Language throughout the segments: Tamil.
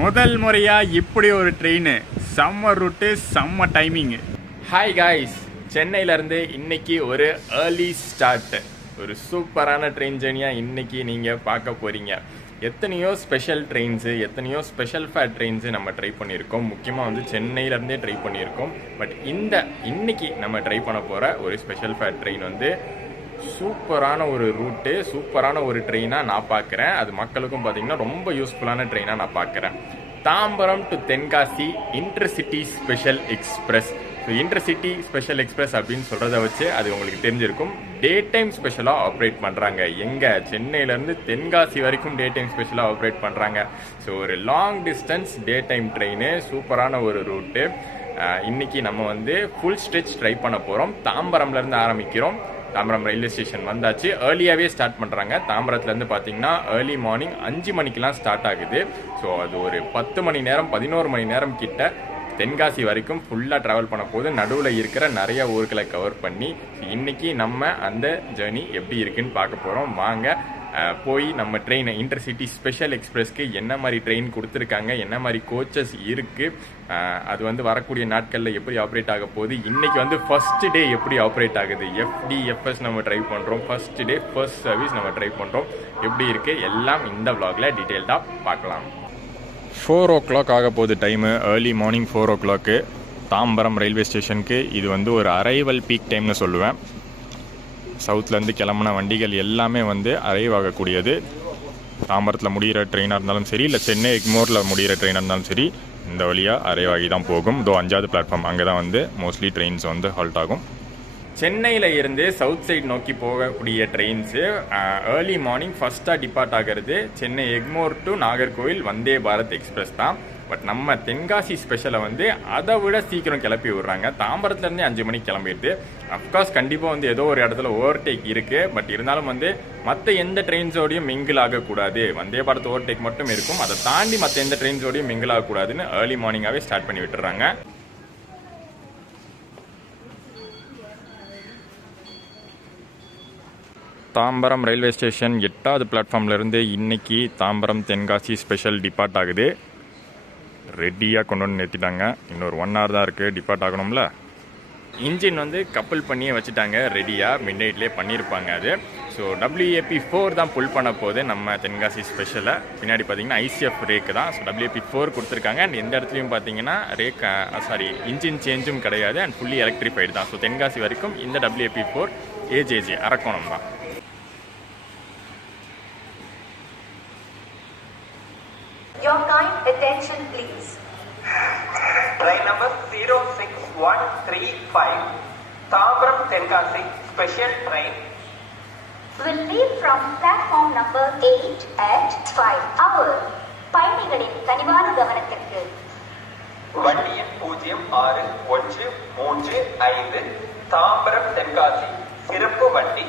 முதல் முறையாக இப்படி ஒரு ட்ரெயின், செம்ம ரூட்டு, செம்ம டைமிங். ஹாய் காய்ஸ், சென்னையிலேருந்து இன்னைக்கு ஒரு ஏர்லி ஸ்டார்ட், ஒரு சூப்பரான ட்ரெயின் ஜேர்னியாக இன்னைக்கு நீங்கள் பார்க்க போகிறீங்க. எத்தனையோ ஸ்பெஷல் ட்ரெயின்ஸு, எத்தனையோ ஸ்பெஷல் ஃபேர் ட்ரெயின்ஸு நம்ம ட்ரை பண்ணியிருக்கோம். முக்கியமாக வந்து சென்னையிலேருந்தே ட்ரை பண்ணியிருக்கோம். பட் இன்னைக்கு நம்ம ட்ரை பண்ண போகிற ஒரு ஸ்பெஷல் ஃபேர் ட்ரெயின் வந்து சூப்பரான ஒரு ரூட்டு, சூப்பரான ஒரு ட்ரெயினாக நான் பார்க்குறேன். அது மக்களுக்கும் பார்த்திங்கன்னா ரொம்ப யூஸ்ஃபுல்லான ட்ரெயினாக நான் பார்க்குறேன். Tambaram to Tenkasi intercity special express. So intercity special express அப்படின்னு சொல்கிறத வச்சு அது உங்களுக்கு தெரிஞ்சிருக்கும். டே டைம் ஸ்பெஷலாக ஆப்ரேட் பண்ணுறாங்க. எங்கே? சென்னையிலேருந்து தென்காசி வரைக்கும் டே டைம் ஸ்பெஷலாக ஆப்ரேட் பண்ணுறாங்க. ஸோ ஒரு long distance day time train, சூப்பரான ஒரு ரூட்டு. இன்றைக்கி நம்ம வந்து ஃபுல் ஸ்ட்ரெச் ட்ரை பண்ண போகிறோம். தாம்பரம்லேருந்து ஆரம்பிக்கிறோம். தாம்பரம் ரயில்வே ஸ்டேஷன் வந்தாச்சு. ஏர்லியாகவே ஸ்டார்ட் பண்ணுறாங்க. தாம்பரத்துலேருந்து பார்த்தீங்கன்னா ஏர்லி மார்னிங் 5 மணிக்கெலாம் ஸ்டார்ட் ஆகுது. ஸோ அது ஒரு 10 மணி நேரம் 11 மணி நேரம் கிட்ட தென்காசி வரைக்கும் ஃபுல்லாக ட்ராவல் பண்ண போது நடுவில் இருக்கிற நிறைய ஊர்களை கவர் பண்ணி இன்றைக்கி நம்ம அந்த ஜேர்னி எப்படி இருக்குன்னு பார்க்க போகிறோம். வாங்க போய் நம்ம ட்ரெயின் இன்டர்சிட்டி ஸ்பெஷல் எக்ஸ்பிரஸ்க்கு என்ன மாதிரி ட்ரெயின் கொடுத்துருக்காங்க, என்ன மாதிரி கோச்சஸ் இருக்குது, அது வந்து வரக்கூடிய நாட்களில் எப்படி ஆப்ரேட் ஆக போகுது, இன்றைக்கி வந்து ஃபர்ஸ்ட் டே எப்படி ஆப்ரேட் ஆகுது, FDFS நம்ம ட்ரை பண்ணுறோம், ஃபர்ஸ்ட் டே ஃபர்ஸ்ட் சர்வீஸ் நம்ம ட்ரை பண்ணுறோம், எப்படி இருக்குது எல்லாம் இந்த vlogல டீட்டெயில்டாக பார்க்கலாம். 4 o'clock ஆக போகுது time. Early morning 4 o'clock Tambaram railway ஸ்டேஷனுக்கு. இது வந்து ஒரு அரைவல் பீக் டைம்னு சொல்லுவேன். சவுத்துலேருந்து கிளம்புன வண்டிகள் எல்லாமே வந்து அரைவ் ஆகக்கூடியது. தாம்பரத்தில் முடிகிற ட்ரெயினாக இருந்தாலும் சரி, இல்லை சென்னை எக்மோரில் முடிகிற ட்ரெயினாக இருந்தாலும் சரி, இந்த வழியாக அரைவ் ஆகி தான் போகும். 5வது பிளாட்ஃபார்ம் அங்கே தான் வந்து மோஸ்ட்லி ட்ரெயின்ஸ் வந்து ஹால்ட் ஆகும். சென்னையில் இருந்து சவுத் சைடு நோக்கி போகக்கூடிய ட்ரெயின்ஸு ஏர்லி மார்னிங் ஃபஸ்ட்டாக டிபார்ட் ஆகிறது சென்னை எக்மோர் டு நாகர்கோவில் வந்தே பாரத் எக்ஸ்பிரஸ் தான். பட் நம்ம தென்காசி ஸ்பெஷலை வந்து அதை விட சீக்கிரம் கிளப்பி விட்றாங்க. தாம்பரத்துலேருந்தே 5 மணிக்கு கிளம்பிடுது. அஃப்கோர்ஸ் கண்டிப்பாக வந்து ஏதோ ஒரு இடத்துல ஓவர்டேக் இருக்குது. பட் இருந்தாலும் வந்து மற்ற எந்த ட்ரெயின்ஸோடையும் மிங்கிள் ஆகக்கூடாது. வந்தே பாரத் ஓவர்டேக் மட்டும் இருக்கும். அதை தாண்டி மற்ற எந்த ட்ரெயின்ஸோடையும் மிங்கிள் ஆகக்கூடாதுன்னு ஏர்லி மார்னிங்காகவே ஸ்டார்ட் பண்ணி விட்டுறாங்க. தாம்பரம் ரயில்வே ஸ்டேஷன் 8வது பிளாட்ஃபார்ம்லேருந்து இன்றைக்கி தாம்பரம் தென்காசி ஸ்பெஷல் டிபார்ட் ஆகுது. ரெடியாக கொண்டு வந்து நிறுத்திட்டாங்க. இன்னொரு 1 hour தான் இருக்குது, டிபார்ட் ஆகணும்ல. இன்ஜின் வந்து கப்பல் பண்ணியே வச்சுட்டாங்க ரெடியாக. மிட்நைட்லேயே பண்ணியிருப்பாங்க அது. ஸோ WAP4 தான் புல் பண்ண போகுது நம்ம தென்காசி ஸ்பெஷலை. பின்னாடி பார்த்தீங்கன்னா ICF ரேக்கு தான். ஸோ WAP4 கொடுத்துருக்காங்க. அண்ட் எந்த இடத்துலையும் பார்த்தீங்கன்னா இன்ஜின் சேஞ்சும் கிடையாது. அண்ட் ஃபுல்லி எலக்ட்ரிஃபைடு தான். ஸோ தென்காசி வரைக்கும் இந்த WAP4 AJJ அரக்கோணம் தான். Your kind attention please. Train number 06135 Tambaram Tenkasi special train will leave from platform number 8 at 5 hours. பயணிகளின் கனிவான கவனத்திற்கு வண்டி எண் 06135 தாம்பரம் தென்காசி சிறப்பு வண்டி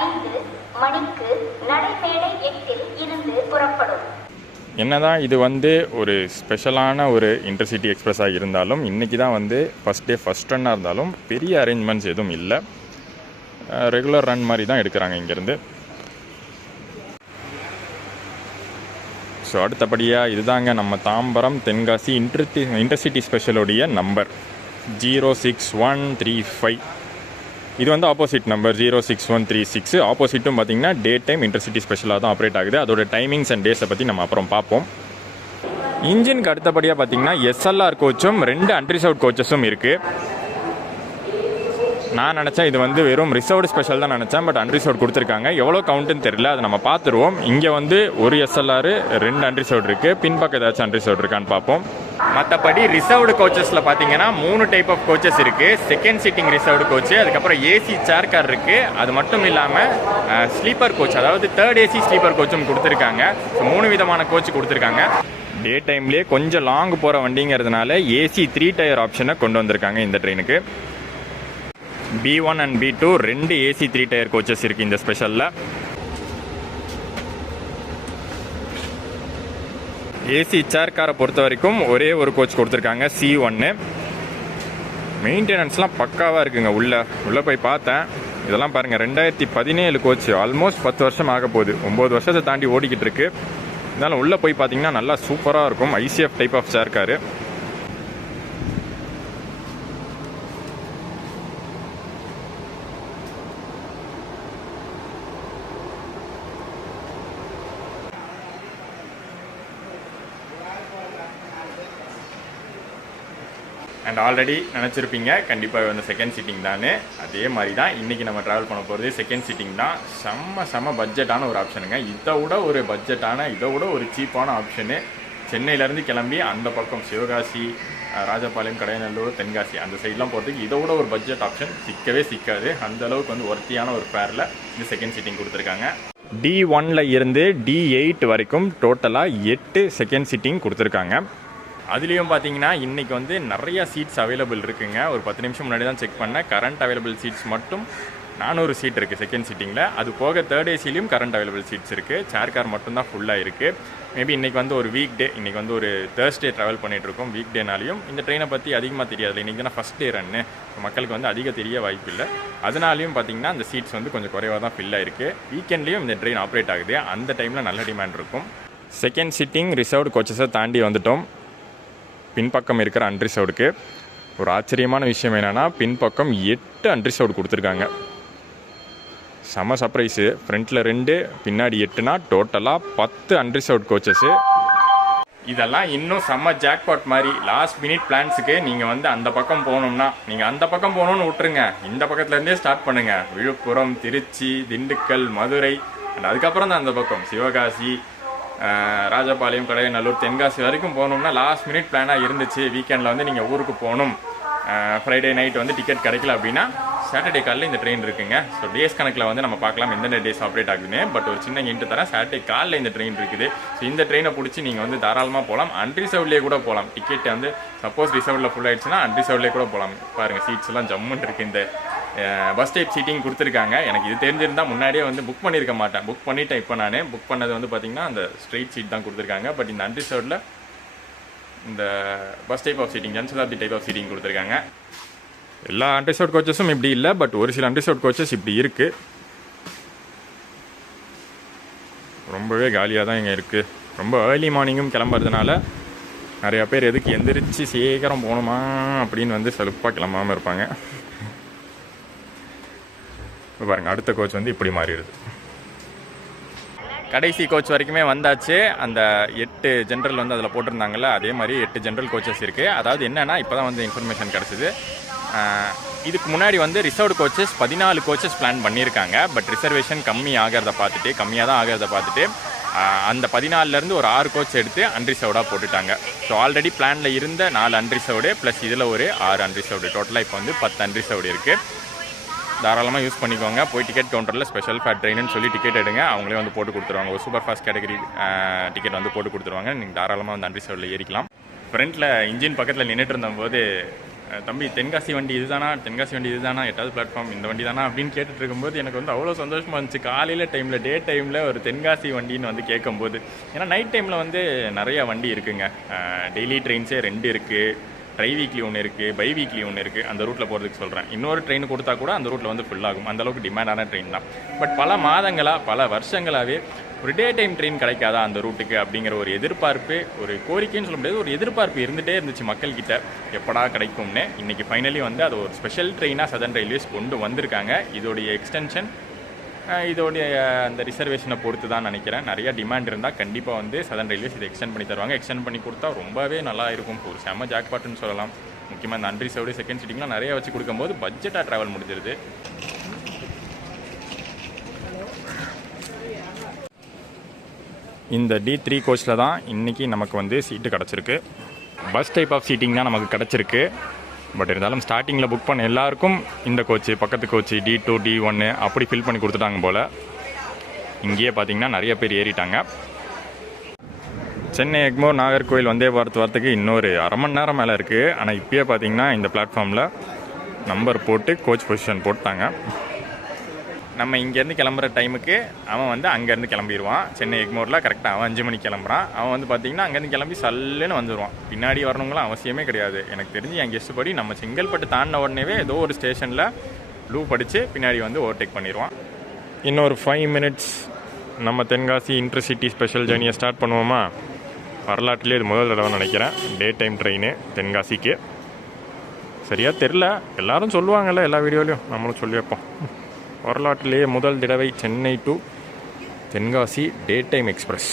5 மணிக்கு நடைமேடை 8 இருந்து புறப்படும். என்னதான் இது வந்து ஒரு ஸ்பெஷலான ஒரு இன்டர்சிட்டி எக்ஸ்பிரஸாக இருந்தாலும் இன்றைக்கி தான் வந்து ஃபஸ்ட் டே ஃபஸ்ட் ரன்னாக இருந்தாலும் பெரிய அரேஞ்ச்மெண்ட்ஸ் எதுவும் இல்லை. ரெகுலர் ரன் மாதிரி தான் எடுக்கிறாங்க இங்கேருந்து. ஸோ அடுத்தபடியாக இதுதாங்க நம்ம தாம்பரம் தென்காசி இன்டர்சிட்டி ஸ்பெஷலுடைய நம்பர் 06135. இது வந்து ஆப்போசிட் நம்பர் 06136. ஆப்போசிட்டும் பார்த்தீங்கன்னா டே டைம் இன்டர்சிட்டி ஸ்பெஷலாக தான் ஆப்ரேட் ஆகுது. அதோட டைமிங்ஸ் அண்ட் டேஸை பற்றி நம்ம அப்புறம் பார்ப்போம். இன்ஜினுக்கு அடுத்தபடியாக பார்த்தீங்கன்னா SLR கோச்சும் 2 அன்ரிசர்வ்ட் கோச்சஸும் இருக்குது. நான் நினச்சேன் இது வந்து வெறும் ரிசர்வ்டு ஸ்பெஷல் தான் நினச்சேன். பட் அன்ரிசர்வ்ட் கொடுத்துருக்காங்க. எவ்வளோ கவுண்ட்டுன்னு தெரியல, அதை நம்ம பார்த்துருவோம். இங்கே வந்து ஒரு SLR 2 அன்ரிசர்வ்ட் இருக்குது. பின்பக்கம் ஏதாச்சும் அன்ரிசர்வ்ட் இருக்கான்னு பார்ப்போம். மற்றபடி ரிசர்வ்டு கோச்சஸில் பார்த்தீங்கன்னா 3 டைப் ஆஃப் கோச்சஸ் இருக்குது. செகண்ட் சீட்டிங் ரிசர்வ்டு கோச்சு, அதுக்கப்புறம் AC சேர் கார் இருக்குது. அது மட்டும் இல்லாமல் ஸ்லீப்பர் கோச், அதாவது 3rd AC ஸ்லீப்பர் கோச்சும் கொடுத்துருக்காங்க. ஸோ 3 விதமான கோச் கொடுத்துருக்காங்க. டே டைம்லேயே கொஞ்சம் லாங் போகிற வண்டிங்கிறதுனால AC 3 டயர் ஆப்ஷனை கொண்டு வந்திருக்காங்க இந்த ட்ரெயினுக்கு. B1 and B2 2 AC 3 tyre coaches இருக்குது இந்த ஸ்பெஷலில். AC சேர் காரை பொறுத்த வரைக்கும் ஒரே ஒரு கோச் கொடுத்துருக்காங்க, C1. மெயின்டெனன்ஸ்லாம் பக்காவாக இருக்குங்க. உள்ளே போய் பார்த்தேன். இதெல்லாம் பாருங்கள், 2017 கோச், ஆல்மோஸ்ட் 10 வருஷம் ஆக போகுது. 9 வருஷத்தை தாண்டி ஓடிக்கிட்டு இருக்கு. இருந்தாலும் உள்ளே போய் பார்த்தீங்கன்னா நல்லா சூப்பராக இருக்கும். ICF type of chair car. And already நினச்சிருப்பீங்க கண்டிப்பாக வந்து செகண்ட் சீட்டிங் தானே. அதே மாதிரி தான் இன்றைக்கி நம்ம ட்ராவல் பண்ண போகிறது செகண்ட் சீட்டிங் தான். செம்ம பட்ஜெட்டான ஒரு ஆப்ஷனுங்க. இதை விட ஒரு பட்ஜெட்டான, இதை விட ஒரு சீப்பான ஆப்ஷனு சென்னையிலேருந்து கிளம்பி அந்த பக்கம் சிவகாசி, ராஜபாளையம், கடையநல்லூர், தென்காசி அந்த சைட்லாம் போகிறதுக்கு இதை விட ஒரு பட்ஜெட் ஆப்ஷன் சிக்காது. அந்த அளவுக்கு வந்து ஒர்த்தியான ஒரு ஃபேரில் இந்த செகண்ட் சீட்டிங் கொடுத்துருக்காங்க. D1 இருந்து D8 வரைக்கும் டோட்டலாக 8 செகண்ட் சீட்டிங் கொடுத்துருக்காங்க. அதுலேயும் பார்த்தீங்கன்னா இன்றைக்கி வந்து நிறையா சீட்ஸ் அவைலபிள் இருக்குங்க. ஒரு 10 நிமிஷம் முன்னாடி தான் செக் பண்ணேன். கரண்ட் அவைலபிள் சீட்ஸ் மட்டும் 400 சீட் இருக்குது செகண்ட் சீட்டிங்கில். அது போக தேர்ட் ஏசிலையும் கரண்ட் அவைலபிள் சீட்ஸ் இருக்குது. சேர் கார் மட்டும்தான் ஃபுல்லாக இருக்குது. மேபி இன்றைக்கி வந்து ஒரு வீக் டே, இன்றைக்கி வந்து ஒரு தேர்ஸ்டே ட்ராவல் பண்ணிகிட்ருக்கோம். வீக் டேனாலையும் இந்த ட்ரெயினை பற்றி அதிகமாக தெரியாது. இன்றைக்கி தான் ஃபஸ்ட் டே ரன்னு, மக்களுக்கு வந்து அதிக தெரிய வாய்ப்பு இல்லை. அதனாலையும் பார்த்தீங்கன்னா அந்த சீட்ஸ் வந்து கொஞ்சம் குறைவாக தான் ஃபில் ஆகிருக்கு. வீக்கெண்ட்லேயும் இந்த ட்ரெயின் ஆப்ரேட் ஆகுது. அந்த டைமில் நல்ல டிமாண்ட் இருக்கும். செகண்ட் சீட்டிங் ரிசர்வ்டு கோச்சஸை தாண்டி வந்துட்டோம். பின்பக்கம் இருக்கிற அன்ரிசர்வ்டுக்கு ஒரு ஆச்சரியமான விஷயம் என்னென்னா பின்பக்கம் 8 அன்ரிசர்வ்டு கொடுத்துருக்காங்க. செம சர்ப்ரைஸு. ஃப்ரண்ட்டில் 2, பின்னாடி 8னா டோட்டலாக 10 அன்ரிசர்வ்டு கோச்சஸ்ஸு. இதெல்லாம் இன்னும் செம்ம ஜாக்பாட் மாதிரி. லாஸ்ட் மினிட் பிளான்ஸுக்கு நீங்கள் வந்து அந்த பக்கம் போகணும்னா நீங்கள் அந்த பக்கம் போகணுன்னு விட்டுருங்க. இந்த பக்கத்துலேருந்தே ஸ்டார்ட் பண்ணுங்கள். விழுப்புரம், திருச்சி, திண்டுக்கல், மதுரை அண்ட் அதுக்கப்புறம் தான் அந்த பக்கம் சிவகாசி, ராஜபாளையம், கடையநல்லூர், தென்காசி வரைக்கும் போகணும்னா லாஸ்ட் மினிட் பிளானாக இருந்துச்சு. வீக்கெண்டில் வந்து நீங்கள் ஊருக்கு போகணும், ஃப்ரைடே நைட் வந்து டிக்கெட் கிடைக்கல அப்படின்னா சாட்டர்டே காலையில் இந்த ட்ரெயின் இருக்குங்க. ஸோ டேஸ் கணக்கில் வந்து நம்ம பார்க்கலாம் எந்தெந்த டேஸ் ஆப்ரேட் ஆகுதுன்னு. பட் ஒரு சின்ன ஹிண்ட் தரேன், சாட்டர்டே காலையில் இந்த ட்ரெயின் இருக்குது. ஸோ இந்த ட்ரெயினை பிடிச்சி நீங்கள் வந்து தாராளமாக போகலாம். அன்ரிசர்வ்லேயே கூட போகலாம். டிக்கெட் வந்து சப்போஸ் ரிசர்வ்டில் ஃபுல் ஆகிடுச்சுன்னா அன்ரிசர்வ்லேயே கூட போகலாம். பாருங்கள் சீட்ஸ் எல்லாம் ஜம்முன்னு இருக்குது. இந்த பஸ் டைப் சீட்டிங் கொடுத்துருக்காங்க. எனக்கு இது தெரிஞ்சிருந்தால் முன்னாடியே வந்து புக் பண்ணியிருக்க மாட்டேன். புக் பண்ணிவிட்டேன். இப்போ நான் புக் பண்ணது வந்து பார்த்திங்கன்னா அந்த ஸ்ட்ரெயிட் சீட் தான் கொடுத்துருக்காங்க. பட் இந்த அன்ரிசர்வ்டில் இந்த bus type of seating, Jan Shatabdi type of seating கொடுத்துருக்காங்க. எல்லா அன்ரிசர்வ்ட் கோச்சஸும் இப்படி இல்லை, பட் ஒரு சில அன்ரிசர்வ்ட் கோச்சஸ் இப்படி இருக்குது. ரொம்பவே காலியாக தான் இங்கே இருக்குது. ரொம்ப ஏர்லி மார்னிங்கும் கிளம்புறதுனால நிறையா பேர் எதுக்கு எந்திரிச்சு சீக்கிரம் போகணுமா அப்படின்னு வந்து செலுப்பாக கிளம்பாமல் இருப்பாங்க. இப்போ பாருங்கள் அடுத்த கோச் வந்து இப்படி மாறிடுது. கடைசி கோச் வரைக்குமே வந்தாச்சு. அந்த 8 ஜென்ரல் வந்து அதில் போட்டிருந்தாங்கல்ல, அதே மாதிரி 8 ஜென்ரல் கோச்சஸ் இருக்குது. அதாவது என்னென்னா இப்போ தான் வந்து இன்ஃபர்மேஷன் கிடச்சிது. இதுக்கு முன்னாடி வந்து ரிசர்வ்டு கோச்சஸ் 14 கோச்சஸ் பிளான் பண்ணியிருக்காங்க. பட் ரிசர்வேஷன் கம்மியாக தான் ஆகிறத பார்த்துட்டு அந்த 14லேருந்து ஒரு 6 கோச் எடுத்து அன்ரிசர்வ்டாக போட்டுட்டாங்க. ஸோ ஆல்ரெடி பிளானில் இருந்த 4 அன்ரிசர்வ்டு ப்ளஸ் இதில் ஒரு 6 அன்ரிசர்வ்டு, டோட்டலாக இப்போ வந்து 10 அன்ரிசர்வ்டு இருக்குது. தாராளமாக யூஸ் பண்ணிக்கோங்க. போய் டிக்கெட் கவுண்டரில் ஸ்பெஷல் ஃபேர் ட்ரெயின்னு சொல்லி டிக்கெட் எடுங்க. அவங்களே வந்து போட்டு கொடுத்துருவாங்க. ஒரு சூப்பர் ஃபாஸ்ட் கேட்டகரி டிக்கெட் வந்து போட்டு கொடுத்துருவாங்க. நீங்கள் தாராளமாக வந்து அன்ரிசர்வ்டில் ஏறிக்கலாம். ஃப்ரண்ட்டில் இன்ஜின் பக்கத்தில் நின்றுட்டு இருந்தபோது தம்பி தென்காசி வண்டி இதுதானா, 8வது பிளாட்ஃபார்ம் இந்த வண்டி தானா அப்படின்னு கேட்டுட்டு இருக்கும்போது எனக்கு வந்து அவ்வளோ சந்தோஷமாக இருந்துச்சு. காலையில் டைமில், டே டைமில் ஒரு தென்காசி வண்டின்னு வந்து கேட்கும்போது. ஏன்னா நைட் டைமில் வந்து நிறையா வண்டி இருக்குங்க. டெய்லி ட்ரெயின்ஸே 2 இருக்குது. ட்ரை வீக்லி ஒன்று இருக்குது, பை வீக்லி ஒன்று இருக்குது. அந்த ரூட்டில் போகிறதுக்கு சொல்கிறேன். இன்னொரு ட்ரெயின் கொடுத்தா கூட அந்த ரூட்டில் வந்து ஃபுல் ஆகும். அந்தளவுக்கு டிமாண்டான ட்ரெயின் தான். பட் பல வருஷங்களாகவே ஒரு டே டைம் ட்ரெயின் கிடைக்காதா அந்த ரூட்டுக்கு அப்படிங்கிற ஒரு எதிர்பார்ப்பு, ஒரு கோரிக்கைன்னு சொல்ல முடியாது, ஒரு எதிர்பார்ப்பு இருந்துகிட்டே இருந்துச்சு மக்கள்கிட்ட, எப்படா கிடைக்கும்னு. இன்றைக்கி ஃபைனலி வந்து அது ஒரு ஸ்பெஷல் ட்ரெயினாக சதர்ன் ரயில்வேஸ் கொண்டு வந்திருக்காங்க. இதோடைய எக்ஸ்டென்ஷன், இதோடைய அந்த ரிசர்வேஷனை பொறுத்து தான் நினைக்கிறேன். நிறையா டிமாண்ட் இருந்தால் கண்டிப்பாக வந்து சதர்ன் ரயில்வேஸ் இதை எக்ஸ்டெண்ட் பண்ணி தருவாங்க. எக்ஸ்டெண்ட் பண்ணி கொடுத்தா ரொம்பவே நல்லா இருக்கும். ஒரு செம்ம ஜாக்பாட்டுன்னு சொல்லலாம். முக்கியமாக இந்த அன்ரிசர்வ்டு செகண்ட் சீட்டிங்லாம் நிறையா வச்சு கொடுக்கும்போது பட்ஜெட்டாக ட்ராவல் முடிஞ்சிருது. இந்த D3 கோச்சில் தான் இன்றைக்கி நமக்கு வந்து சீட்டு கிடச்சிருக்கு. பஸ் டைப் ஆஃப் சீட்டிங் தான் நமக்கு கிடச்சிருக்கு. பட் இருந்தாலும் ஸ்டார்டிங்கில் புக் பண்ண எல்லாருக்கும் இந்த கோச்சு, பக்கத்து கோச்சு D2, D1 அப்படி ஃபில் பண்ணி கொடுத்துட்டாங்க போல். இங்கேயே பார்த்தீங்கன்னா நிறைய பேர் ஏறிட்டாங்க. சென்னை எக்மோர் நாகர்கோவில் வந்தே பாரத் வரத்துக்கு இன்னொரு அரை மணி நேரம் மேலே இருக்குது. ஆனால் இப்போயே பார்த்தீங்கன்னா இந்த பிளாட்ஃபார்மில் நம்பர் போட்டு கோச் பொசிஷன் போட்டாங்க. நம்ம இங்கேருந்து கிளம்புற டைமுக்கு அவன் வந்து அங்கேருந்து கிளம்பிடுவான். சென்னை எக்மோரில் கரெக்டாக அவன் 5 மணிக்கு கிளம்புறான். அவன் வந்து பார்த்திங்கன்னா அங்கேருந்து கிளம்பி சல்லுன்னு வந்துடுவான். பின்னாடி வரணுங்களாம் அவசியமே கிடையாது. எனக்கு தெரிஞ்சு என் கெஸ்ட் படி நம்ம செங்கல்பட்டு தாண்டின உடனேவே ஏதோ ஒரு ஸ்டேஷனில் லூப் அடித்து பின்னாடி வந்து ஓவர்டேக் பண்ணிடுவான். இன்னொரு 5 மினிட்ஸ் நம்ம தென்காசி இன்டர்சிட்டி ஸ்பெஷல் ஜேர்னியை ஸ்டார்ட் பண்ணுவோமா? வரலாற்றிலே இது முதல் தடவை நினைக்கிறேன் டே டைம் ட்ரெயின் தென்காசிக்கு. சரியாக தெரில, எல்லோரும் சொல்லுவாங்கள்ல எல்லா வீடியோலையும், நம்மளும் சொல்லி வைப்போம். வரலாற்றிலேயே முதல் தடவை Chennai to Tenkasi day time express.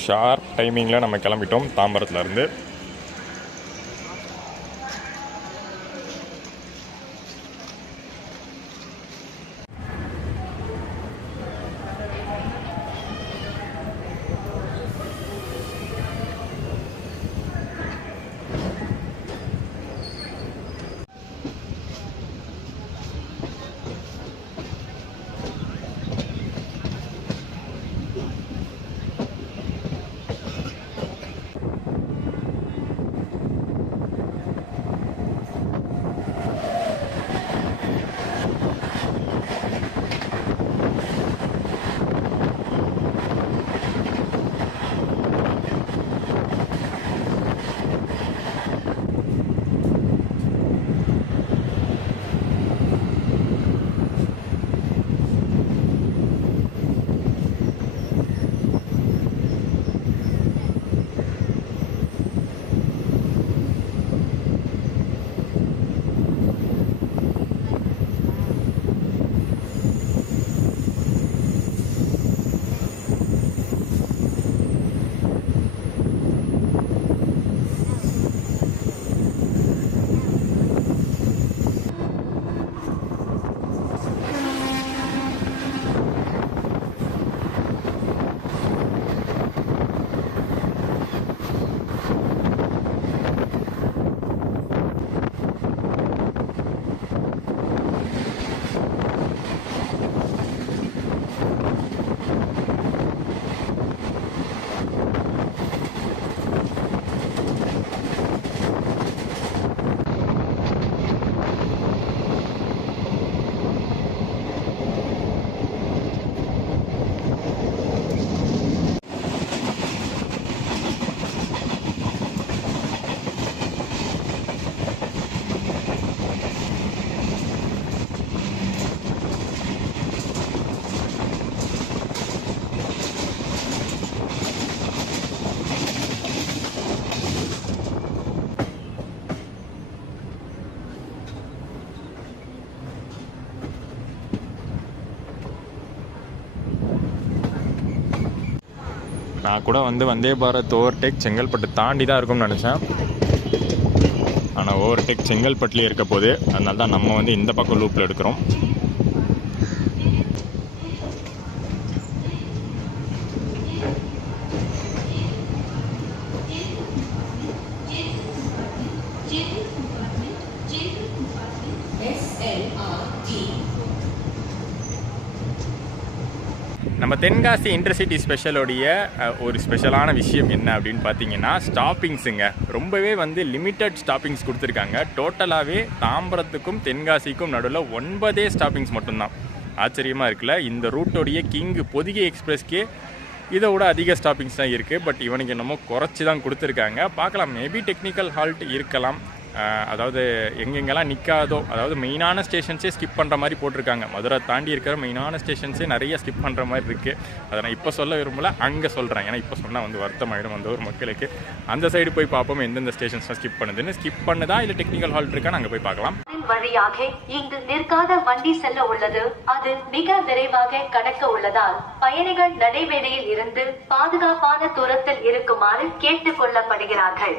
Sharp டைமிங்கில் நம்ம கிளம்பிட்டோம் தாம்பரத்துலேருந்து. நான் கூட வந்தே பாரத் ஓவர்டேக் செங்கல்பட்டு தாண்டி தான் இருக்கும்னு நினச்சேன். ஆனால் ஓவர்டேக் செங்கல்பட்டுலேயே இருக்க போது, அதனால தான் நம்ம இந்த பக்கம் லூப்பில் எடுக்கிறோம். நம்ம தென்காசி இன்டர்சிட்டி ஸ்பெஷலோடைய ஒரு ஸ்பெஷலான விஷயம் என்ன அப்படின்னு பார்த்தீங்கன்னா ஸ்டாப்பிங்ஸுங்க. ரொம்பவே லிமிட்டட் ஸ்டாப்பிங்ஸ் கொடுத்துருக்காங்க. டோட்டலாகவே தாம்பரத்துக்கும் தென்காசிக்கும் நடுவில் 9 ஸ்டாப்பிங்ஸ் மட்டும்தான். ஆச்சரியமாக இருக்குல்ல. இந்த ரூட்டோடைய கிங்கு பொதிகை எக்ஸ்பிரஸ்க்கே இதை விட அதிக ஸ்டாப்பிங்ஸ் தான் இருக்குது. பட் இவனுக்கு என்னமோ குறைச்சி தான் கொடுத்துருக்காங்க. பார்க்கலாம், மேபி டெக்னிக்கல் ஹால்ட் இருக்கலாம். அதாவது எங்கெங்கெல்லாம் நிற்காதோ, அதாவது மெயினான ஸ்டேஷன்ஸே ஸ்கிப் பண்ணுற மாதிரி போட்டிருக்காங்க. மதுரை தாண்டி இருக்கிற மெயினான ஸ்டேஷன்ஸே நிறைய ஸ்கிப் பண்ணுற மாதிரி இருக்குது. அதை நான் இப்போ சொல்ல விரும்பல, அங்கே சொல்கிறேன். ஏன்னா இப்போ சொன்னால் வருத்தமாயிடும் ஒரு மக்களுக்கு. அந்த சைடு போய் பார்ப்போம் எந்தெந்த ஸ்டேஷன்ஸ்லாம் ஸ்கிப் பண்ணுதுன்னு. ஸ்கிப் பண்ணுதா இல்லை டெக்னிக்கல் ஹால்ட் இருக்கான்னு அங்கே போய் பார்க்கலாம். வழியாக இங்கு நிற்காத வண்டி செல்ல உள்ளது. அது மிக விரைவாக கடக்க உள்ளதால் பயணிகள் நடைமேடையில் இருந்து பாதுகாப்பான தூரத்தில் இருக்குமாறு கேட்டுக் கொள்ளப்படுகிறார்கள்.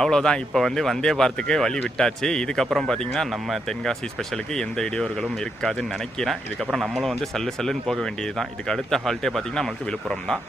அவ்வளோதான். இப்போ வந்து வந்தே பாரத்துக்கு வழி விட்டாச்சு. இதுக்கப்புறம் பார்த்தீங்கன்னா நம்ம தென்காசி ஸ்பெஷலுக்கு எந்த இடையூறுகளும் இருக்காதுன்னு நினைக்கிறேன். இதுக்கப்புறம் நம்மளும் வந்து சல்லுன்னு போக வேண்டியது தான். இதுக்கு அடுத்த ஹால்ட்டே பார்த்தீங்கன்னா நம்மளுக்கு விழுப்புரம் தான்.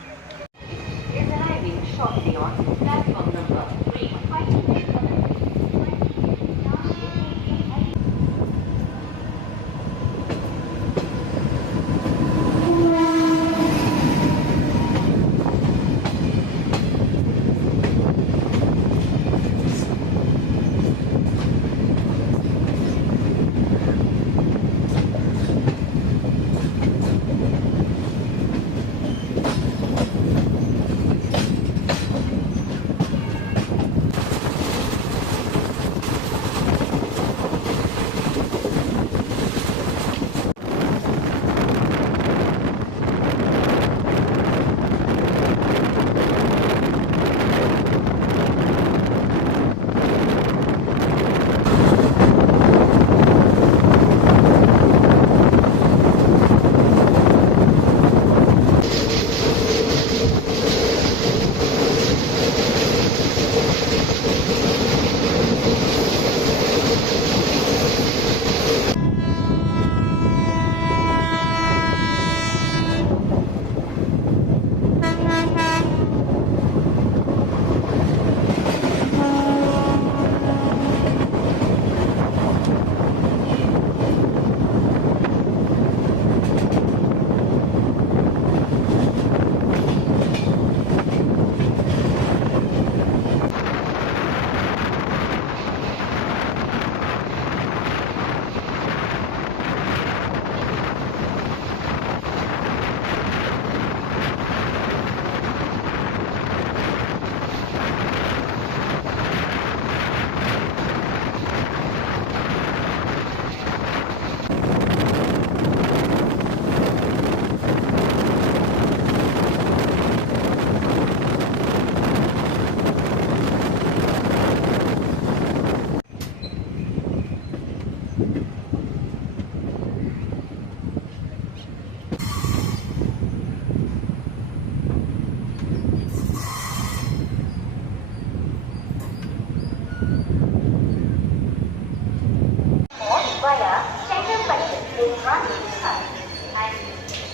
Via Chengalpattu is running side and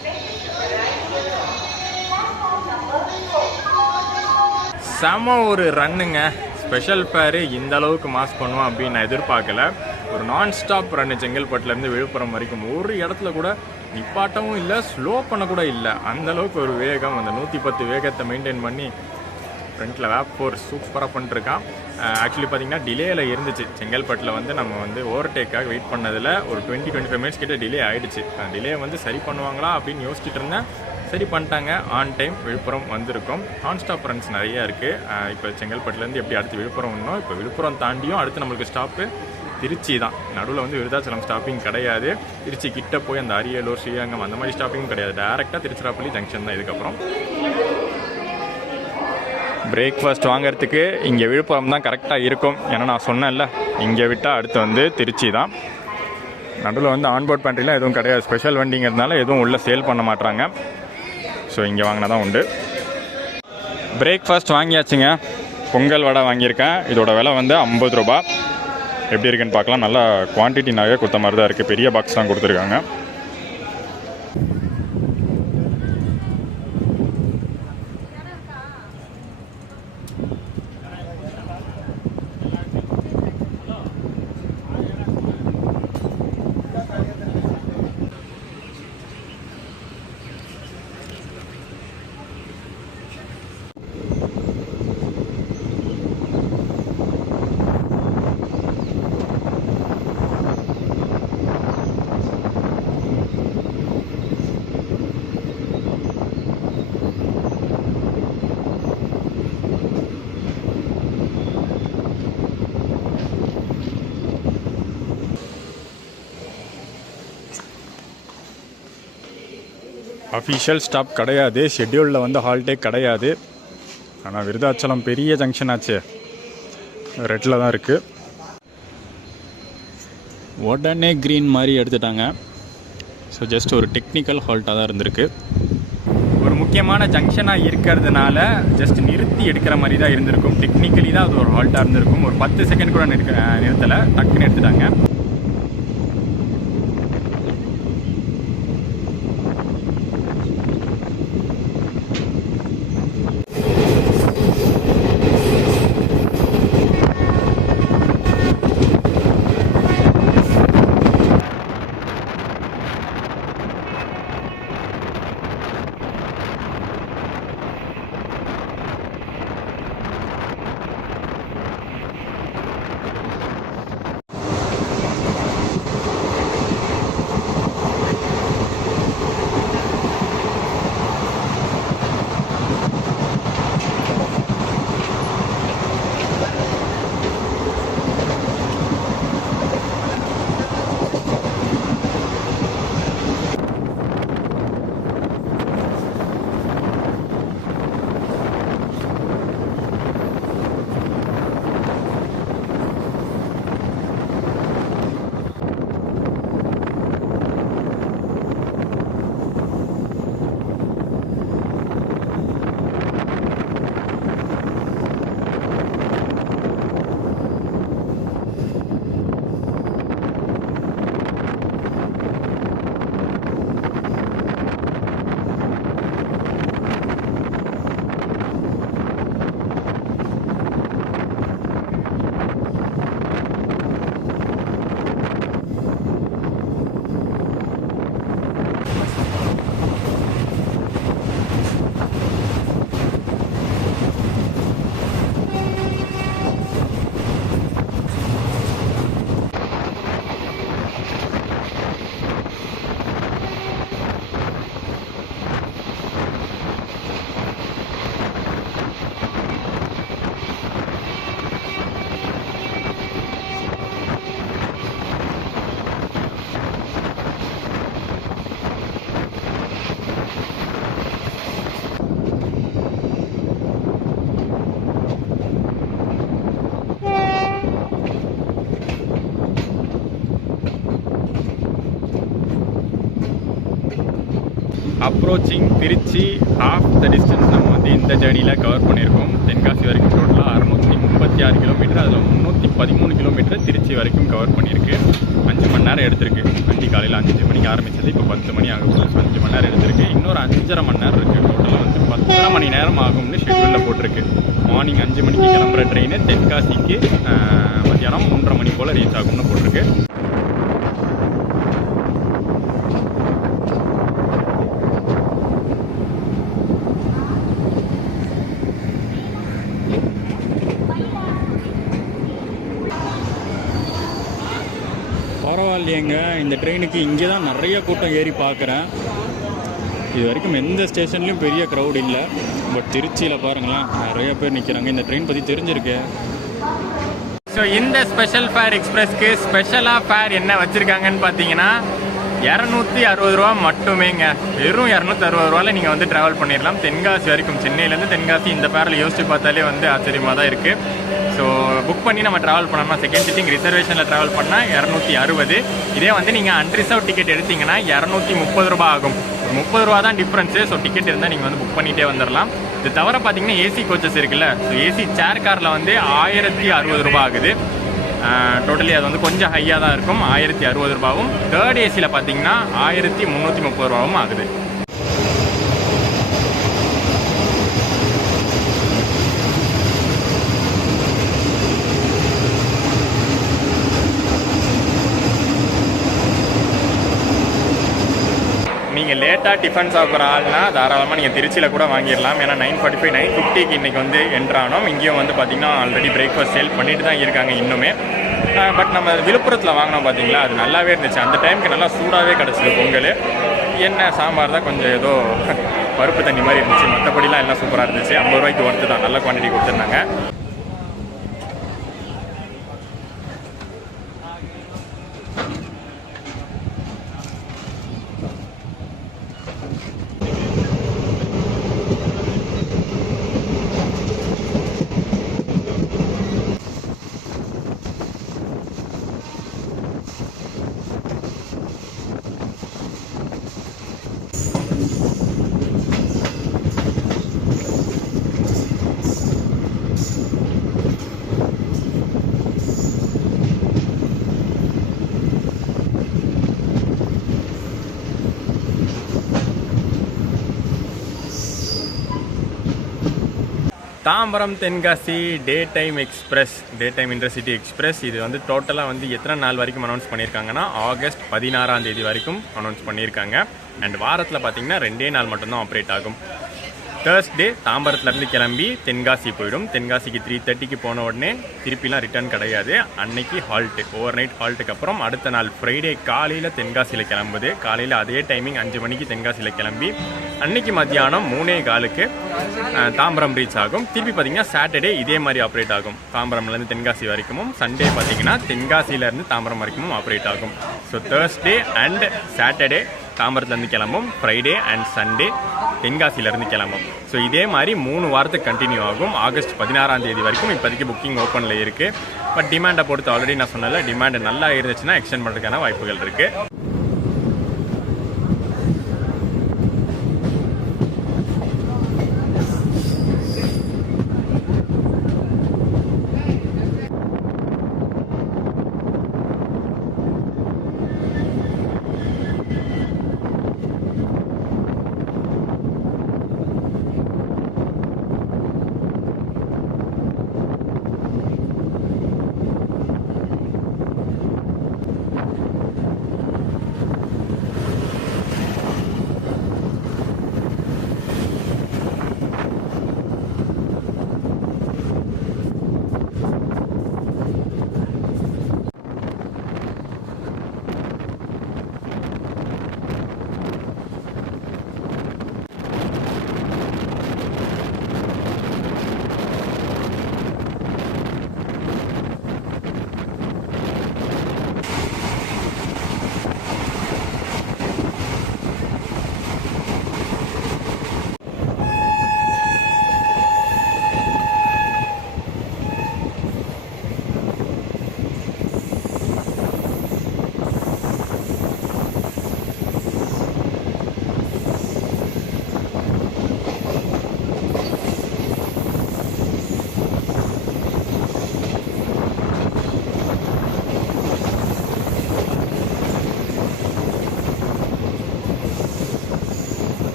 platform number 4. செம ஒரு ரன்னுங்க. ஸ்பெஷல் ஃபேரு இந்த அளவுக்கு மாஸ் பண்ணுவோம் அப்படின்னு நான் எதிர்பார்க்கல. ஒரு நான் ஸ்டாப் ரன்னு செங்கல்பட்டுலேருந்து விழுப்புரம் வரைக்கும். ஒரு இடத்துல கூட நிப்பாட்டவும் இல்லை, ஸ்லோ பண்ண கூட இல்லை. அந்தளவுக்கு ஒரு வேகம், அந்த 110 வேகத்தை மெயின்டைன் பண்ணி ஃப்ரண்ட்டில் வேப் ஃபோர் சூப்பராக பண்ணிட்டுருக்கான். ஆக்சுவலி பார்த்தீங்கன்னா டிலேயில் இருந்துச்சு. செங்கல்பட்டில் வந்து நம்ம வந்து ஓவர்டேக்காக வெயிட் பண்ணதில் ஒரு 20-25 மினிட்ஸ் கிட்ட டிலே ஆகிடுச்சு. டிலே வந்து சரி பண்ணுவாங்களா அப்படின்னு யோசிச்சுட்டு இருந்தேன். சரி பண்ணிட்டாங்க. ஆன் டைம் விழுப்புரம் வந்திருக்கோம். நான் ஸ்டாப் ரன்ஸ் நிறையா இருக்குது. இப்போ செங்கல்பட்டுலேருந்து எப்படி அடுத்து விழுப்புரம் வரணும். இப்போ விழுப்புரம் தாண்டியும் அடுத்து நம்மளுக்கு ஸ்டாப்பு திருச்சி தான். நடுவில் வந்து விருதாச்சலம் ஸ்டாப்பிங் கிடையாது. திருச்சி கிட்ட போய் அந்த அரியலூர், ஸ்ரீரங்கம் அந்த மாதிரி ஸ்டாப்பிங் கிடையாது. டேரெக்டாக திருச்சிராப்பள்ளி ஜங்ஷன் தான். இதுக்கப்புறம் பிரேக்ஃபாஸ்ட் வாங்கிறதுக்கு இங்கே விழுப்புரம் தான் கரெக்டாக இருக்கும். ஏன்னா நான் சொன்னேன்ல, இங்கே விட்டால் அடுத்து வந்து திருச்சி தான். நடுவில் வந்து ஆன்போர்ட் பேண்ட்ரிலாம் எதுவும் கிடையாது. ஸ்பெஷல் வண்டிங்கிறதுனால எதுவும் உள்ளே சேல் பண்ண மாட்டாங்க. ஸோ இங்கே வாங்கினா தான் உண்டு. பிரேக்ஃபாஸ்ட் வாங்கியாச்சுங்க. பொங்கல் வடை வாங்கியிருக்கேன். இதோட விலை வந்து 50 ரூபா. எப்படி இருக்குன்னு பார்க்கலாம். நல்லா குவான்டிட்டி நிறைய கொடுத்த மாதிரி தான் இருக்குது. பெரிய பாக்ஸ் தான் கொடுத்துருக்காங்க. அஃபிஷியல் ஸ்டாப் கிடையாது. ஷெட்யூலில் வந்து ஹால்டே கிடையாது. ஆனால் விருதாச்சலம் பெரிய ஜங்ஷன் ஆச்சு. ரெட்டில் தான் இருக்குது. உடனே க்ரீன் மாதிரி எடுத்துட்டாங்க. ஸோ ஜஸ்ட் ஒரு டெக்னிக்கல் ஹால்ட்டாக தான் இருந்திருக்கு. ஒரு முக்கியமான ஜங்ஷனாக இருக்கிறதுனால ஜஸ்ட் நிறுத்தி எடுக்கிற மாதிரி தான் இருந்திருக்கும். டெக்னிக்கலி தான் அது ஒரு ஹால்ட்டாக இருந்திருக்கும். ஒரு 10 செகண்ட் கூட நிறுத்தலை, டக்குன்னு எடுத்துட்டாங்க. Approaching Trichy half the distance நம்ம வந்து இந்த ஜேர்னியில் கவர் பண்ணியிருக்கோம். தென்காசி வரைக்கும் டோட்டலாக 636 கிலோமீட்டர், அதில் 313 கிலோமீட்டர் திருச்சி வரைக்கும் கவர் பண்ணியிருக்கு. 5 மணி நேரம் எடுத்திருக்கு. வண்டி காலையில் 5 மணிக்கு ஆரம்பித்தது, இப்போ 10 மணி ஆகும். 5 மணி நேரம் எடுத்திருக்கு. இன்னொரு 5.5 மணி நேரம் இருக்குது. டோட்டலாக வந்து 10 மணி நேரம் ஆகும்னு ஷெட்யூலில் போட்டிருக்கு. மார்னிங் 5 மணிக்கு கிளம்புற ட்ரெயின் தென்காசிக்கு மத்தியானம் 3:30 மணி போல் ரீச் ஆகும்னு போட்டிருக்கு. பரவாயில்லையேங்க, இந்த ட்ரெயினுக்கு இங்கே தான் நிறைய கூட்டம் ஏறி பார்க்குறேன். இது வரைக்கும் எந்த ஸ்டேஷன்லேயும் பெரிய க்ரௌட் இல்லை. பட் திருச்சியில் பாருங்களேன், நிறைய பேர் நிற்கிறாங்க. இந்த ட்ரெயின் பற்றி தெரிஞ்சிருக்கு. ஸோ இந்த ஸ்பெஷல் ஃபேர் எக்ஸ்பிரஸ்க்கு ஸ்பெஷலாக ஃபேர் என்ன வச்சுருக்காங்கன்னு பார்த்தீங்கன்னா 260 ரூபா மட்டுமேங்க. வெறும் 260 ரூபாயில் நீங்கள் வந்து ட்ராவல் பண்ணிடலாம் தென்காசி வரைக்கும். சென்னையிலேருந்து தென்காசி இந்த ஃபேரில் யோசிச்சு பார்த்தாலே வந்து ஆச்சரியமாக தான் இருக்குது. ஸோ புக் பண்ணி நம்ம ட்ராவல் பண்ணோம்னா செகண்ட் சிட்டிங் ரிசர்வேஷனில் ட்ராவல் பண்ணால் 260. இதே வந்து நீங்கள் அன்ரிசர்வ் டிக்கெட் எடுத்திங்கன்னா 230 ரூபா ஆகும். 30 ரூபா தான் டிஃப்ரென்ஸு. ஸோ டிக்கெட் இருந்தால் நீங்கள் வந்து புக் பண்ணிகிட்டே வந்துடலாம். இது தவிர பார்த்தீங்கன்னா ஏசி கோச்சஸ் இருக்குல்ல, ஸோ ஏசி சேர் காரில் வந்து 1060 ரூபா ஆகுது. டோட்டலி அது வந்து கொஞ்சம் ஹையாக தான் இருக்கும். 1060 ரூபாவும். தேர்ட் ஏசியில் பார்த்தீங்கன்னா 1330 ரூபாவும் ஆகுது. நீங்கள் லேட்டாக டிஃபன் சாப்பிட்ற ஆள்னா தாராளமாக நீங்கள் திருச்சியில் கூட வாங்கிடலாம். ஏன்னா 9:45 9:50க்கு இன்றைக்கி வந்து என்ட்ரானோம். இங்கேயும் வந்து பார்த்திங்கன்னா ஆல்ரெடி பிரேக்ஃபாஸ்ட் சேல் பண்ணிட்டு தான் இருக்காங்க இன்னுமே. பட் நம்ம விழுப்புரத்தில் வாங்கினோம் பார்த்தீங்களா, அது நல்லாவே இருந்துச்சு. அந்த டைமுக்கு நல்லா சூடாகவே கிடச்சிது பொங்கல். என்ன சாம்பார் தான் கொஞ்சம் ஏதோ பருப்பு தண்ணி மாதிரி இருந்துச்சு. மற்றபடிலாம் எல்லாம் சூப்பராக இருந்துச்சு. 50 ரூபாய்க்கு ஒர்த்து தான். நல்ல குவான்டிட்டி கொடுத்துருந்தாங்க. Tambaram Tenkasi day time express, day time intercity express. இது வந்து டோட்டலாக வந்து எத்தனை நாள் வரைக்கும் அனௌன்ஸ் பண்ணியிருக்காங்கன்னா ஆகஸ்ட் 16ஆம் தேதி வரைக்கும் அனௌன்ஸ் பண்ணியிருக்காங்க. அண்ட் வாரத்தில் பார்த்தீங்கன்னா 2 நாள் மட்டும்தான் ஆப்ரேட் ஆகும். தேர்ஸ்டே தாம்பரத்துலேருந்து கிளம்பி தென்காசி போயிடும். தென்காசிக்கு 3:30க்கு போன உடனே திருப்பிலாம் ரிட்டர்ன் கிடையாது. அன்னைக்கு ஹால்ட்டு, ஓவர் நைட் ஹால்ட்டுக்கு அப்புறம் அடுத்த நாள் ஃப்ரைடே காலையில் தென்காசியில் கிளம்புது. காலையில் அதே டைமிங் 5 மணிக்கு தென்காசியில் கிளம்பி அன்னைக்கு மத்தியானம் 3:15க்கு தாம்பரம் ரீச் ஆகும். திருப்பி பார்த்தீங்கன்னா சாட்டர்டே இதே மாதிரி ஆப்ரேட் ஆகும். தாம்பரம்லேருந்து தென்காசி வரைக்கும். சண்டே பார்த்தீங்கன்னா தென்காசியிலேருந்து தாம்பரம் வரைக்கும் ஆப்ரேட் ஆகும். ஸோ தேர்ஸ்டே அண்ட் சாட்டர்டே தாம்பரத்துலேருந்து கிளம்பும். ஃப்ரைடே அண்ட் சண்டே தென்காசியிலேருந்து கிளம்பும். ஸோ இதே மாதிரி 3 வாரத்துக்கு கண்டினியூ ஆகும். ஆகஸ்ட் 16ஆம் தேதி வரைக்கும் இப்போதைக்கு புக்கிங் ஓப்பனில் இருக்குது. பட் டிமாண்டை பொறுத்து ஆல்ரெடி நான் சொன்னல, டிமாண்ட் நல்லா இருந்துச்சுன்னா எக்ஸ்டெண்ட் பண்ணுறதுக்கான வாய்ப்புகள் இருக்குது.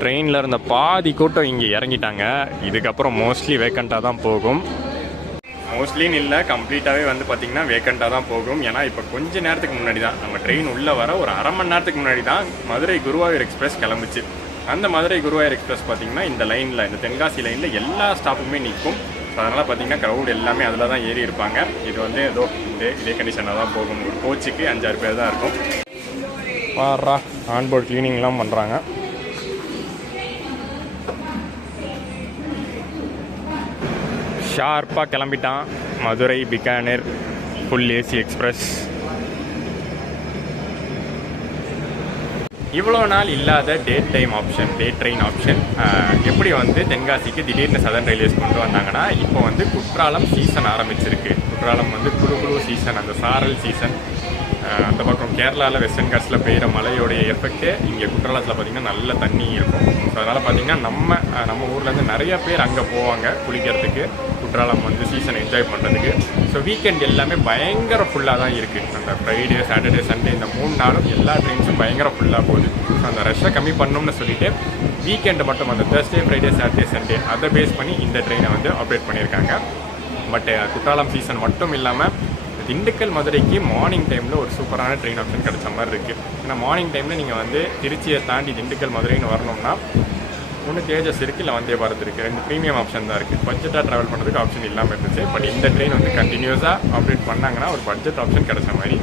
ட்ரெயினில் இருந்த பாதி கூட்டம் இங்கே இறங்கிட்டாங்க. இதுக்கப்புறம் மோஸ்ட்லி வேக்கண்ட்டாக தான் போகும். மோஸ்ட்லின்னு இல்லை, கம்ப்ளீட்டாகவே வந்து பார்த்திங்கன்னா வேக்கண்ட்டாக தான் போகும். ஏன்னா இப்போ கொஞ்ச நேரத்துக்கு முன்னாடி தான் நம்ம ட்ரெயின் உள்ளே வர ஒரு அரை மணி நேரத்துக்கு முன்னாடி தான் மதுரை குருவாயூர் எக்ஸ்பிரஸ் கிளம்பிச்சு. அந்த மதுரை குருவாயூர் எக்ஸ்பிரஸ் பார்த்திங்கன்னா இந்த லைனில், இந்த தென்காசி லைனில் எல்லா ஸ்டாப்புமே நிற்கும். ஸோ அதனால் பார்த்திங்கன்னா க்ரௌட் எல்லாமே அதில் தான் ஏறி இருப்பாங்க. இது வந்து ஏதோ இதே கண்டிஷனாக தான் போகும். ஒரு கோச்சுக்கு 5-6 பேர் தான் இருக்கும். பாரா ஆன்போர்ட் க்ளீனிங்லாம் பண்ணுறாங்க. ஷார்ப்பாக கிளம்பிட்டான் Madurai Bikaner full AC express. இவ்வளோ நாள் இல்லாத day time option, day train option எப்படி வந்து தென்காசிக்கு திடீர்னு சதர்ன் ரயில்வேஸ் கொண்டு வந்தாங்கன்னா, இப்போ வந்து குற்றாலம் சீசன் ஆரம்பிச்சிருக்கு. குற்றாலம் வந்து குழு சீசன், அந்த சாரல் சீசன். அந்த பக்கம் கேரளாவில் வெஸ்டர்ன் காட்ஸில் பெய்கிற மழையோடைய எஃபெக்ட்டு இங்கே குற்றாலத்தில் பார்த்திங்கன்னா நல்ல தண்ணி இருக்கும். ஸோ அதனால் பார்த்திங்கன்னா நம்ம ஊர்லேருந்து நிறைய பேர் அங்கே போவாங்க குளிக்கிறதுக்கு, குற்றாலம் வந்து சீசன் என்ஜாய் பண்ணுறதுக்கு. ஸோ வீக்கெண்ட் எல்லாமே பயங்கர ஃபுல்லாக தான் இருக்குது. அந்த ஃப்ரைடே, சாட்டர்டே, சண்டே இந்த 3 நாளும் எல்லா ட்ரெயின்ஸும் பயங்கர ஃபுல்லாக போகுது. ஸோ அந்த ரஷ்ஷை கம்மி பண்ணணும்னு சொல்லிட்டு வீக்கெண்டு மட்டும் அந்த தேர்ஸ்டே, ஃப்ரைடே, சாட்டர்டே, சண்டே அதை பேஸ் பண்ணி இந்த ட்ரெயினை வந்து ஆப்ரேட் பண்ணியிருக்காங்க. பட் குற்றாலம் சீசன் மட்டும் இல்லாமல் திண்டுக்கல் மதுரைக்கு மார்னிங் டைமில் ஒரு சூப்பரான ட்ரெயின் ஆப்ஷன் கிடைச்ச மாதிரி இருக்குது. ஏன்னா மார்னிங் டைமில் நீங்கள் வந்து திருச்சியை தாண்டி திண்டுக்கல் மதுரைன்னு வரணும்னா ஒன்று தேஜஸ் இருக்குது, இல்லை வந்தே பாரத் இருக்குது. 2 ப்ரீமியம் ஆப்ஷன் தான் இருக்குது. பட்ஜெட்டாக ட்ராவல் பண்ணுறதுக்கு ஆப்ஷன் இல்லாமல் இருந்துச்சு. பட் இந்த ட்ரெயின் வந்து கண்டினியூஸாக ஆப்ரேட் பண்ணாங்கன்னா ஒரு பட்ஜெட் ஆப்ஷன் கிடைச்ச மாதிரி.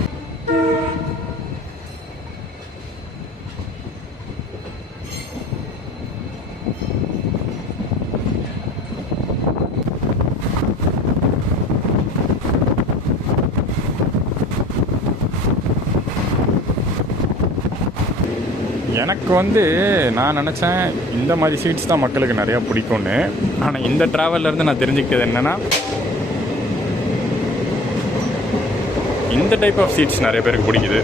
எனக்கு வந்து நான் நினச்சேன் இந்த மாதிரி சீட்ஸ் தான் மக்களுக்கு நிறையா பிடிக்கும்னு. ஆனால் இந்த ட்ராவல்லேருந்து நான் தெரிஞ்சுக்கிட்டது என்னென்னா, இந்த டைப் ஆஃப் சீட்ஸ் நிறைய பேருக்கு பிடிக்குது.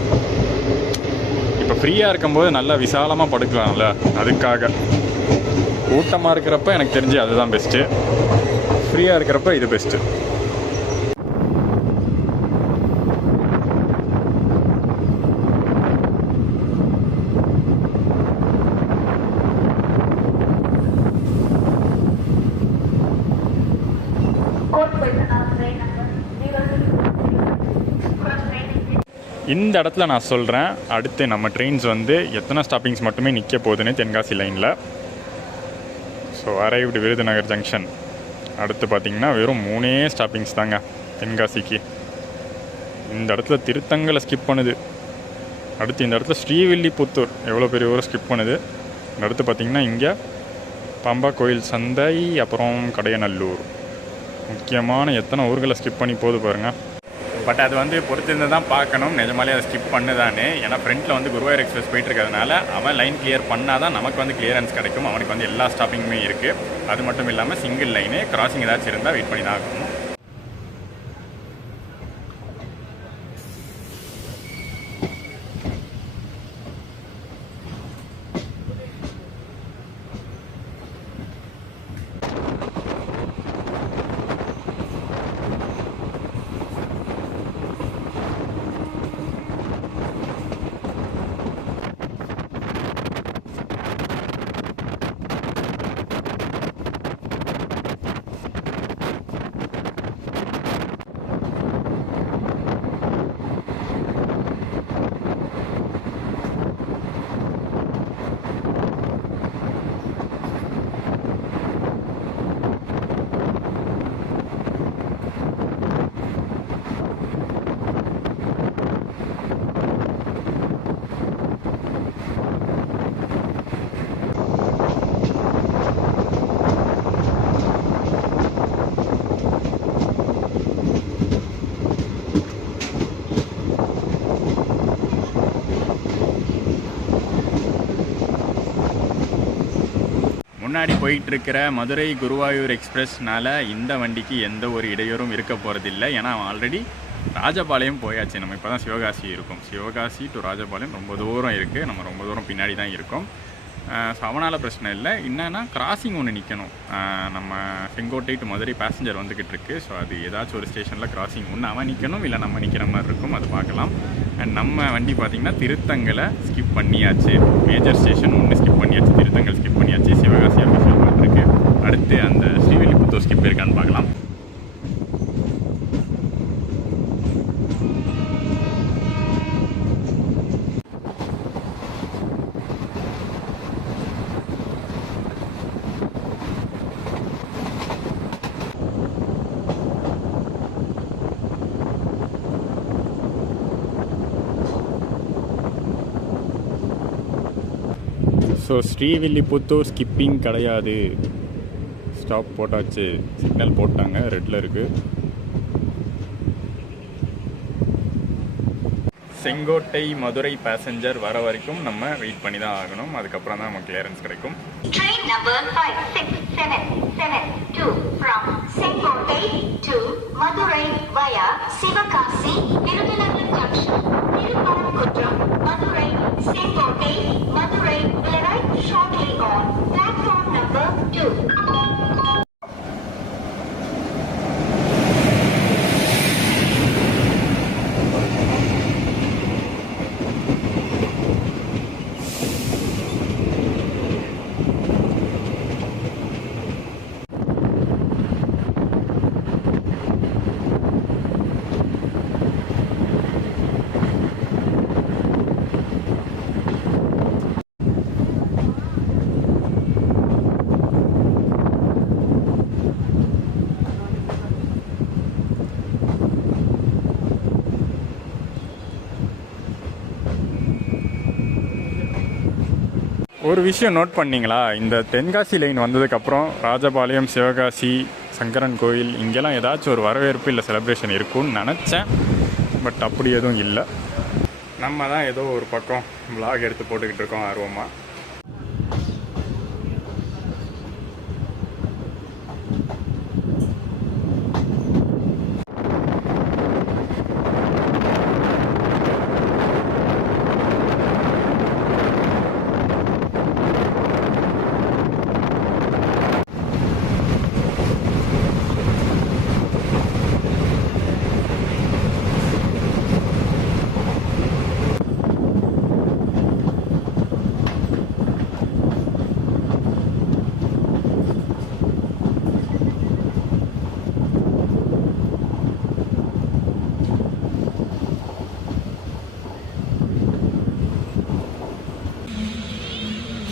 இப்போ ஃப்ரீயாக இருக்கும்போது நல்லா விசாலமாக படுக்கலாம்ல, அதுக்காக. கூட்டமாக இருக்கிறப்ப எனக்கு தெரிஞ்சு அதுதான் பெஸ்ட்டு, ஃப்ரீயாக இருக்கிறப்ப இது பெஸ்ட்டு. இந்த இடத்துல நான் சொல்கிறேன், அடுத்து நம்ம ட்ரெயின்ஸ் வந்து எத்தனை ஸ்டாப்பிங்ஸ் மட்டுமே நிற்க போகுதுன்னு தென்காசி லைனில். So arrived Virudhunagar junction. அடுத்து பார்த்திங்கன்னா வெறும் 3 ஸ்டாப்பிங்ஸ் தாங்க தென்காசிக்கு. இந்த இடத்துல திருத்தங்கலை ஸ்கிப் பண்ணுது. அடுத்து இந்த இடத்துல ஸ்ரீவில்லிபுத்தூர் எவ்வளோ பெரிய ஊரை ஸ்கிப் பண்ணுது. அடுத்து பார்த்திங்கன்னா இங்கே பம்பா கோயில் சந்தை, அப்புறம் கடையநல்லூர். முக்கியமான எத்தனை ஊர்களை ஸ்கிப் பண்ணி போகுது பாருங்கள். பட் அது வந்து பொறுத்திருந்து தான் பார்க்கணும் நிஜமாலே அதை ஸ்கிப் பண்ணுதானே. ஏன்னா ஃப்ரண்ட்டில் வந்து குருவாயூர் எக்ஸ்பிரஸ் போயிட்டு இருக்கிறதுனால அவன் லைன் கிளியர் பண்ணால் தான் நமக்கு வந்து கிளியரன்ஸ் கிடைக்கும். அவனுக்கு வந்து எல்லா ஸ்டாப்பிங்குமே இருக்குது. அது மட்டும் இல்லாமல் சிங்கிள் லைனு கிராசிங் ஏதாச்சும் இருந்தால் வெயிட் பண்ணி தான் ஆகணும். முன்னாடி போயிட்டுருக்கிற மதுரை குருவாயூர் எக்ஸ்பிரஸ்னால் இந்த வண்டிக்கு எந்த ஒரு இடையூறும் இருக்க போகிறதில்லை. ஏன்னா அவன் ஆல்ரெடி ராஜபாளையம் போயாச்சு. நம்ம இப்போ தான் சிவகாசி இருக்கும். சிவகாசி டு ராஜபாளையம் ரொம்ப தூரம் இருக்குது. நம்ம ரொம்ப தூரம் பின்னாடி தான் இருக்கோம். ஸோ அவனால் பிரச்சனை இல்லை. என்னென்னா கிராசிங் ஒன்று நிற்கணும். நம்ம செங்கோட்டை டு மதுரை பேசஞ்சர் வந்துக்கிட்டு இருக்கு. ஸோ அது ஏதாச்சும் ஒரு ஸ்டேஷனில் கிராசிங் ஒன்று அவன் நிற்கணும், இல்லை நம்ம நிற்கிற மாதிரி இருக்கும். அது பார்க்கலாம். அண்ட் நம்ம வண்டி பார்த்திங்கன்னா திருத்தங்களை ஸ்கிப் பண்ணியாச்சு. மேஜர் ஸ்டேஷன் ஒன்று ஸ்கிப் பண்ணியாச்சு, திருத்தங்கள் ஸ்கிப் பண்ணியாச்சு. சிவகாசி ஆஃபீஸில் போயிட்டுருக்கு. அடுத்து அந்த ஸ்ரீவில்லிபுத்தூர் ஸ்கிப் இருக்கான்னு பார்க்கலாம். ஸோ ஸ்ரீவில்லிபுத்தூர் ஸ்கிப்பிங் கிடையாது. ஸ்டாப் போட்டாச்சு, சிக்னல் போட்டாங்க, ரெட்டில் இருக்குது. செங்கோட்டை மதுரை பேசஞ்சர் வர வரைக்கும் நம்ம வெயிட் பண்ணி தான் ஆகணும். அதுக்கப்புறம் தான் நமக்கு கிளியரன்ஸ் கிடைக்கும். Train number 567772 from Sengotai to Madurai via Sivakasi, Virudhunagar Junction, Tiruparankutram, Madurai, Sengotai, Madurai will arrive shortly on platform number 2. ஒரு விஷயம் நோட் பண்ணிங்களா, இந்த தென்காசி லைன் வந்ததுக்கப்புறம் ராஜபாளையம், சிவகாசி, சங்கரன் கோயில் இங்கெல்லாம் ஏதாச்சும் ஒரு வரவேற்பு இல்லை செலிப்ரேஷன் இருக்கும்னு நினச்சேன். பட் அப்படி எதுவும் இல்லை. நம்ம தான் ஏதோ ஒரு பக்கம் vlog எடுத்து போட்டுக்கிட்டு இருக்கோம் ஆர்வமாக.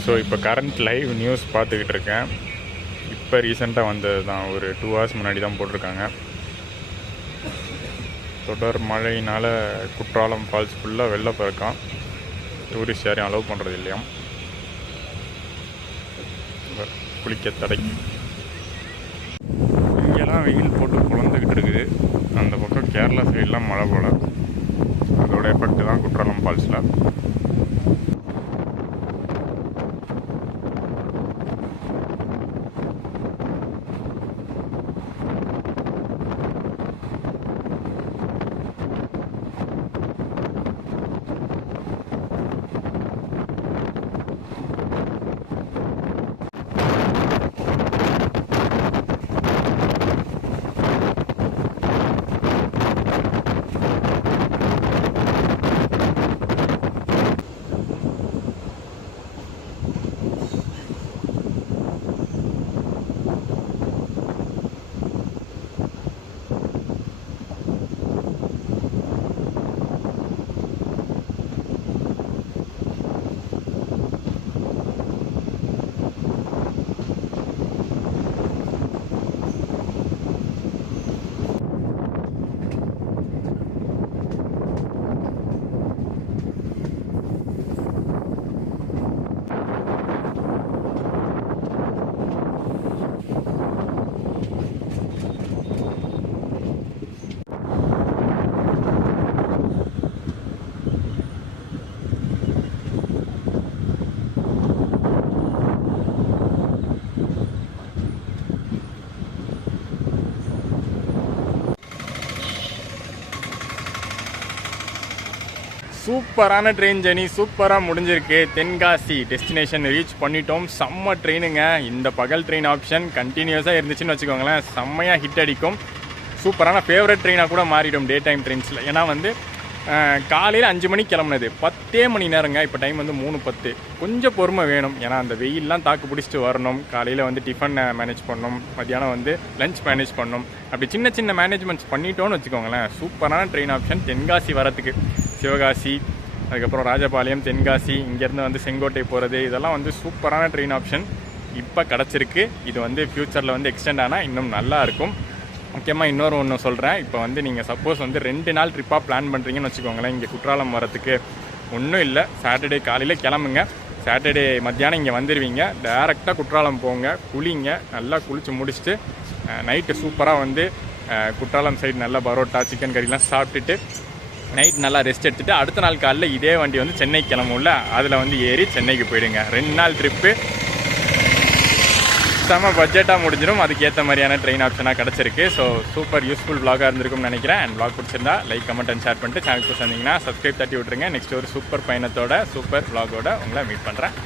ஸோ இப்போ கரண்ட் லைவ் நியூஸ் பார்த்துக்கிட்டு இருக்கேன். இப்போ ரீசெண்டாக வந்தது தான், ஒரு 2 hours முன்னாடி தான் போட்டிருக்காங்க. தொடர் மழையினால் குற்றாலம் ஃபால்ஸ் ஃபுல்லாக வெள்ளப்பெருக்கான். டூரிஸ்ட் யாரையும் அலோவ் பண்ணுறது இல்லையாம். குளிக்க தடை. இங்கெல்லாம் வெயில் போட்டு குழந்துக்கிட்டு இருக்குது. அந்த பக்கம் கேரளா சைடெலாம் மழை போல். அதோட எஃபெக்ட் தான் குற்றாலம் ஃபால்ஸில். சூப்பரான ட்ரெயின் ஜர்னி சூப்பராக முடிஞ்சிருக்கு. தென்காசி டெஸ்டினேஷன் ரீச் பண்ணிட்டோம். செம்ம ட்ரெயினுங்க. இந்த பகல் ட்ரெயின் ஆப்ஷன் கண்டினியூஸாக இருந்துச்சுன்னு வச்சுக்கோங்களேன், செம்மையாக ஹிட் அடிக்கும். சூப்பரான ஃபேவரட் ட்ரெயினாக கூட மாறிடும் டே டைம் ட்ரெயின்ஸில். ஏன்னா வந்து காலையில் 5 மணிக்கு கிளம்புனது 10 மணி நேரங்க. இப்போ டைம் வந்து 3:10. கொஞ்சம் பொறுமை வேணும். ஏன்னா அந்த வெயிலெலாம் தாக்கு பிடிச்சிட்டு வரணும். காலையில் வந்து டிஃபன் மேனேஜ் பண்ணணும், மத்தியானம் வந்து லஞ்ச் மேனேஜ் பண்ணணும். அப்படி சின்ன சின்ன மேனேஜ்மெண்ட்ஸ் பண்ணிட்டோன்னு வச்சுக்கோங்களேன், சூப்பரான ட்ரெயின் ஆப்ஷன் தென்காசி வரத்துக்கு. சிவகாசி, அதுக்கப்புறம் ராஜபாளையம், தென்காசி, இங்கேருந்து வந்து செங்கோட்டை போகிறது, இதெல்லாம் வந்து சூப்பரான ட்ரெயின் ஆப்ஷன் இப்போ கிடச்சிருக்கு. இது வந்து ஃப்யூச்சரில் வந்து எக்ஸ்டெண்ட் ஆனால் இன்னும் நல்லா இருக்கும். முக்கியமாக இன்னொரு ஒன்று சொல்கிறேன். இப்போ வந்து நீங்கள் சப்போஸ் வந்து 2 நாள் ட்ரிப்பாக பிளான் பண்ணுறீங்கன்னு வச்சுக்கோங்களேன், இங்கே குற்றாலம் வரத்துக்கு ஒன்றும் இல்லை. சாட்டர்டே காலையில் கிளம்புங்க, சாட்டர்டே மத்தியானம் இங்கே வந்துடுவீங்க. டேரெக்டாக குற்றாலம் போங்க, குளிங்க, நல்லா குளித்து முடிச்சுட்டு நைட்டு சூப்பராக வந்து குற்றாலம் சைடு நல்லா பரோட்டா சிக்கன் கறிலாம் சாப்பிட்டுட்டு நைட் நல்லா ரெஸ்ட் எடுத்துகிட்டு அடுத்த நாள் காலைல இதே வண்டி வந்து சென்னை கிளம்பும்ல, அதில் வந்து ஏறி சென்னைக்கு போயிடுங்க. 2 நாள் ட்ரிப்பு செம்ம பட்ஜெட்டாக முடிஞ்சிடும். அதுக்கேற்ற மாதிரியான ட்ரெயின் ஆப்ஷனாக கிடச்சிருக்கு. ஸோ சூப்பர் யூஸ்ஃபுல் vlog-ஆக இருந்திருக்கும்னு நினைக்கிறேன். அண்ட் vlog பிடிச்சிருந்தா லைக், கமெண்ட் அண்ட் ஷேர் பண்ணிட்டு சேனலுக்கு வந்தீங்கன்னா சப்ஸ்கிரைப் தட்டி விட்ருங்க. நெக்ஸ்ட் ஒரு சூப்பர் பயணத்தோட சூப்பர் vlog-ஓட உங்களை மீட் பண்ணுறேன்.